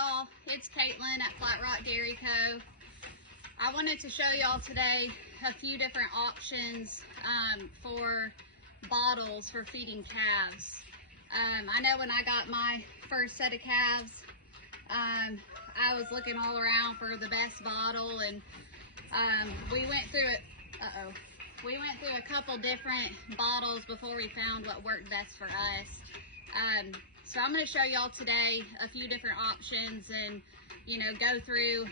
y'all, it's Caitlin at Flat Rock Dairy Co. I wanted to show y'all today a few different options for bottles for feeding calves. I know when I got my first set of calves, I was looking all around for the best bottle, and we went through a couple different bottles before we found what worked best for us. So I'm going to show y'all today a few different options and, go through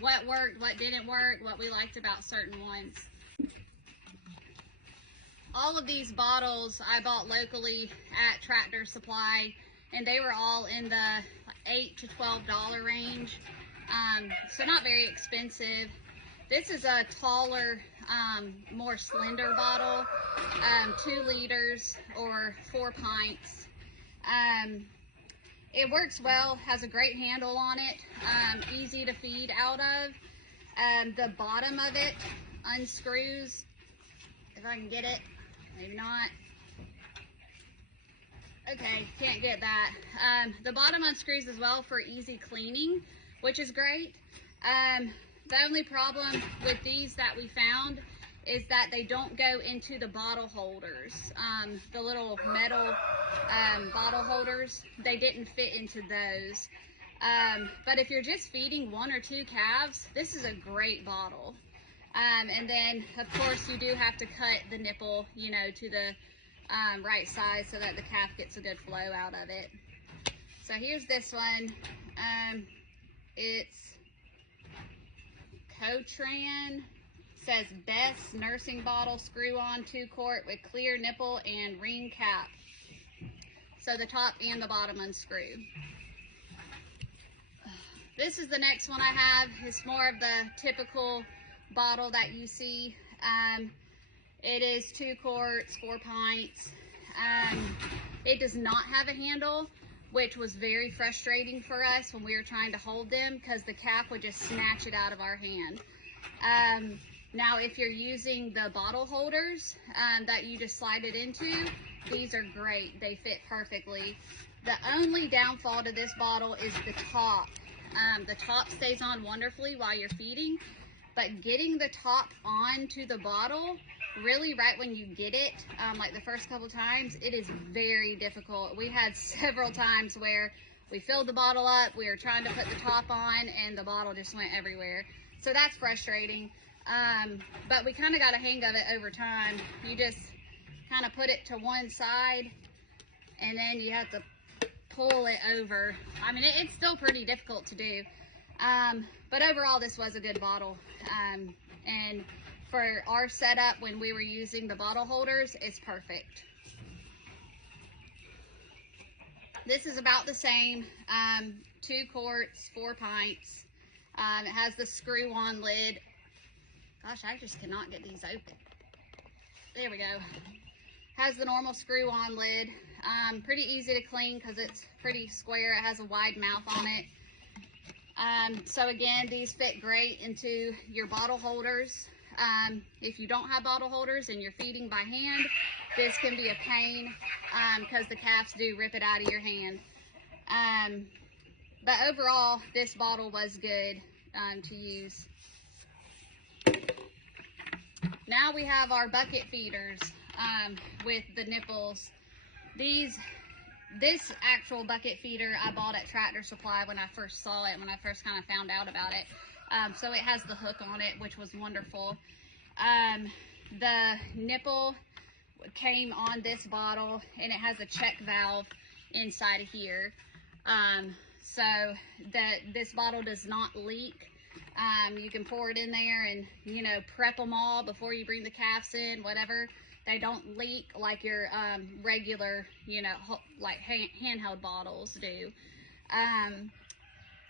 what worked, what didn't work, what we liked about certain ones. All of these bottles I bought locally at Tractor Supply, and they were all in the $8 to $12 range, so not very expensive. This is a taller, more slender bottle, 2 liters or 4 pints. It works well, has a great handle on it, easy to feed out of. The bottom of it unscrews, if I can get it, maybe not. Okay, can't get that. The bottom unscrews as well for easy cleaning, which is great. The only problem with these that we found is that they don't go into the bottle holders. The little metal bottle holders, they didn't fit into those. But if you're just feeding 1 or 2 calves, this is a great bottle. And then, of course, you do have to cut the nipple, to the right size so that the calf gets a good flow out of it. So here's this one. It's Cotran. Says best nursing bottle, screw on 2 quart with clear nipple and ring cap. So the top and the bottom unscrew. This is the next one I have. It's more of the typical bottle that you see. It is 2 quarts, 4 pints. It does not have a handle, which was very frustrating for us when we were trying to hold them because the calf would just snatch it out of our hand. Now, if you're using the bottle holders that you just slide it into, these are great. They fit perfectly. The only downfall to this bottle is the top. The top stays on wonderfully while you're feeding, but getting the top onto the bottle, really right when you get it, like the first couple times, it is very difficult. We had several times where we filled the bottle up, we were trying to put the top on, and the bottle just went everywhere. So that's frustrating. But we kind of got a hang of it over time. You just kind of put it to one side and then you have to pull it over. I mean, it's still pretty difficult to do. But overall, this was a good bottle. And for our setup when we were using the bottle holders, it's perfect. This is about the same, 2 quarts, 4 pints. It has the screw-on lid. Gosh, I just cannot get these open. There we go. Has the normal screw-on lid. Pretty easy to clean because it's pretty square. It has a wide mouth on it. So again, these fit great into your bottle holders. If you don't have bottle holders and you're feeding by hand, this can be a pain because the calves do rip it out of your hand. But overall, this bottle was good to use. Now we have our bucket feeders with the nipples. This actual bucket feeder I bought at Tractor Supply when I first saw it, when I first kind of found out about it. So it has the hook on it, which was wonderful. The nipple came on this bottle, and it has a check valve inside of here. So this bottle does not leak. You can pour it in there and, prep them all before you bring the calves in, whatever. They don't leak like your regular, like handheld bottles do.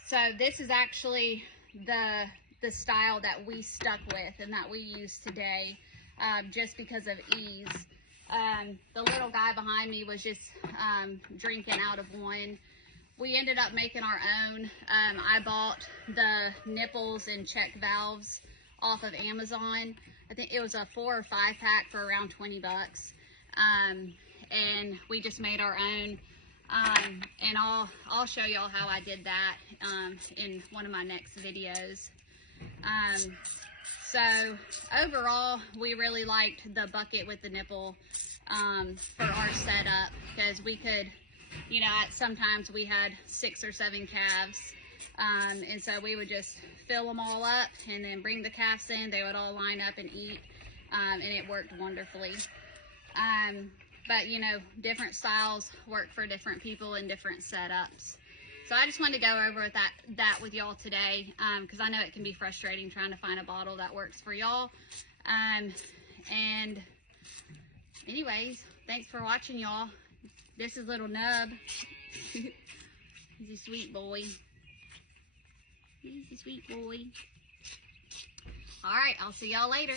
So this is actually the style that we stuck with and that we use today, just because of ease. The little guy behind me was just drinking out of one. We ended up making our own. I bought the nipples and check valves off of Amazon. I think it was a 4 or 5 pack for around 20 bucks. And we just made our own. And I'll show y'all how I did that in one of my next videos. So overall, we really liked the bucket with the nipple for our setup, because we could, you know, sometimes we had 6 or 7 calves, and so we would just fill them all up and then bring the calves in. They would all line up and eat, and it worked wonderfully. But you know, different styles work for different people in different setups. So I just wanted to go over that with y'all today, because I know it can be frustrating trying to find a bottle that works for y'all. And anyways, thanks for watching, y'all. This is little Nub. He's a sweet boy. He's a sweet boy. All right, I'll see y'all later.